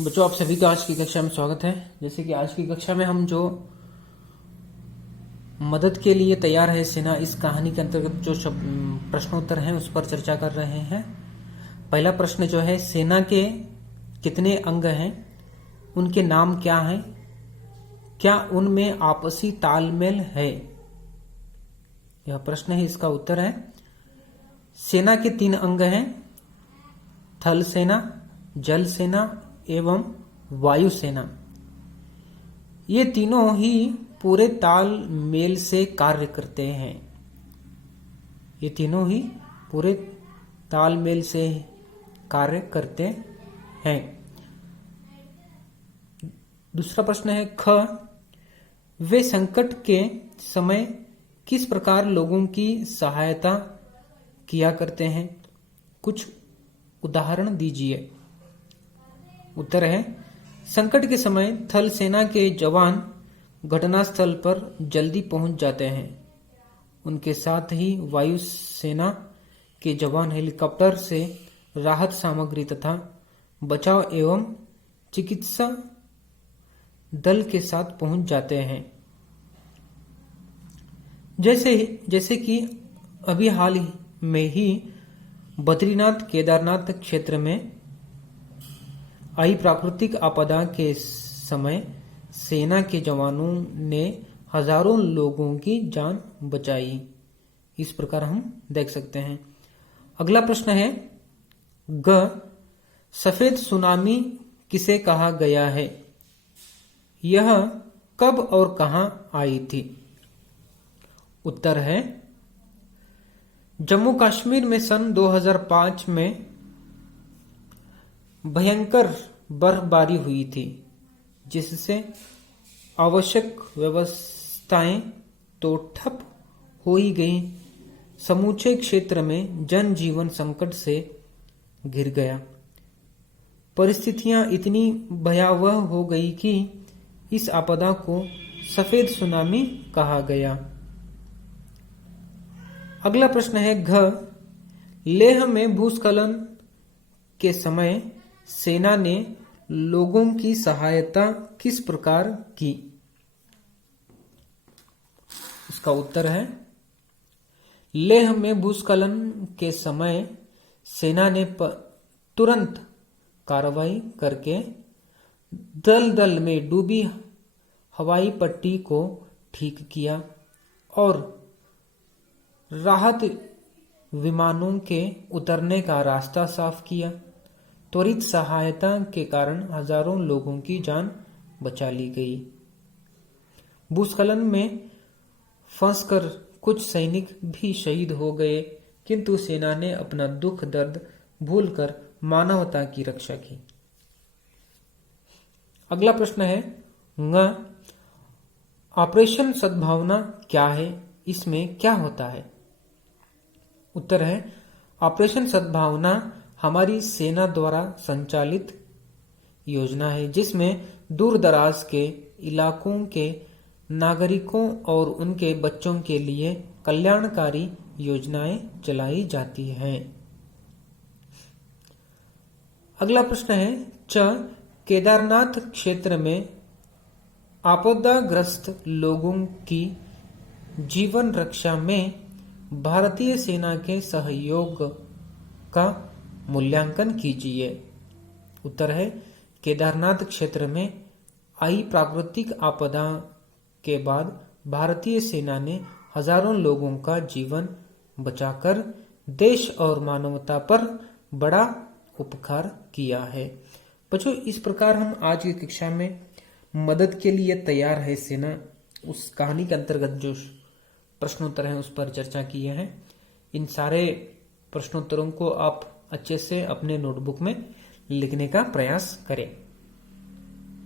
बच्चों, आप सभी का आज की कक्षा में स्वागत है। जैसे कि आज की कक्षा में हम जो मदद के लिए तैयार है सेना, इस कहानी के अंतर्गत जो प्रश्नोत्तर हैं उस पर चर्चा कर रहे हैं। पहला प्रश्न जो है, सेना के कितने अंग हैं, उनके नाम क्या हैं, क्या उनमें आपसी तालमेल है? यह प्रश्न है। इसका उत्तर है, सेना के 3 अंग हैं, थल सेना, जल सेना एवं वायुसेना। ये तीनों ही पूरे तालमेल से कार्य करते हैं। ये तीनों ही पूरे तालमेल से कार्य करते हैं। दूसरा प्रश्न है, ख, वे संकट के समय किस प्रकार लोगों की सहायता किया करते हैं? कुछ उदाहरण दीजिए। उत्तर है, संकट के समय थल सेना के जवान घटनास्थल पर जल्दी पहुंच जाते हैं। उनके साथ ही वायु सेना के जवान हेलीकॉप्टर से राहत सामग्री तथा बचाव एवं चिकित्सा दल के साथ पहुंच जाते हैं। जैसे कि अभी हाल में ही बद्रीनाथ केदारनाथ क्षेत्र में आई प्राकृतिक आपदा के समय सेना के जवानों ने हजारों लोगों की जान बचाई। इस प्रकार हम देख सकते हैं। अगला प्रश्न है, ग, सफेद सुनामी किसे कहा गया है? यह कब और कहां आई थी? उत्तर है, जम्मू कश्मीर में सन 2005 में भयंकर बर्फबारी हुई थी, जिससे आवश्यक व्यवस्थाएं तो ठप हो ही गई। समूचे क्षेत्र में जनजीवन संकट से घिर गया। परिस्थितियां इतनी भयावह हो गई कि इस आपदा को सफेद सुनामी कहा गया। अगला प्रश्न है, घ, लेह में भूस्खलन के समय सेना ने लोगों की सहायता किस प्रकार की? इसका उत्तर है, लेह में भूस्खलन के समय सेना ने तुरंत कार्रवाई करके दलदल में डूबी हवाई पट्टी को ठीक किया और राहत विमानों के उतरने का रास्ता साफ किया। त्वरित सहायता के कारण हजारों लोगों की जान बचा ली गई। भूस्खलन में फंसकर कुछ सैनिक भी शहीद हो गए, किंतु सेना ने अपना दुख दर्द भूलकर मानवता की रक्षा की। अगला प्रश्न है, ङ, ऑपरेशन सद्भावना क्या है? इसमें क्या होता है? उत्तर है, ऑपरेशन सद्भावना हमारी सेना द्वारा संचालित योजना है, जिसमें दूर दराज के इलाकों के नागरिकों और उनके बच्चों के लिए कल्याणकारी योजनाएं चलाई जाती हैं। अगला प्रश्न है, च, केदारनाथ क्षेत्र में आपदाग्रस्त लोगों की जीवन रक्षा में भारतीय सेना के सहयोग का मूल्यांकन कीजिए। उत्तर है, केदारनाथ क्षेत्र में आई प्राकृतिक आपदा के बाद भारतीय सेना ने हजारों लोगों का जीवन बचाकर देश और मानवता पर बड़ा उपकार किया है। बच्चों, इस प्रकार हम आज की कक्षा में मदद के लिए तैयार है सेना, उस कहानी के अंतर्गत जो प्रश्नोत्तर हैं उस पर चर्चा किए हैं। इन सारे प्रश्नोत्तरों को आप अच्छे से अपने नोटबुक में लिखने का प्रयास करें।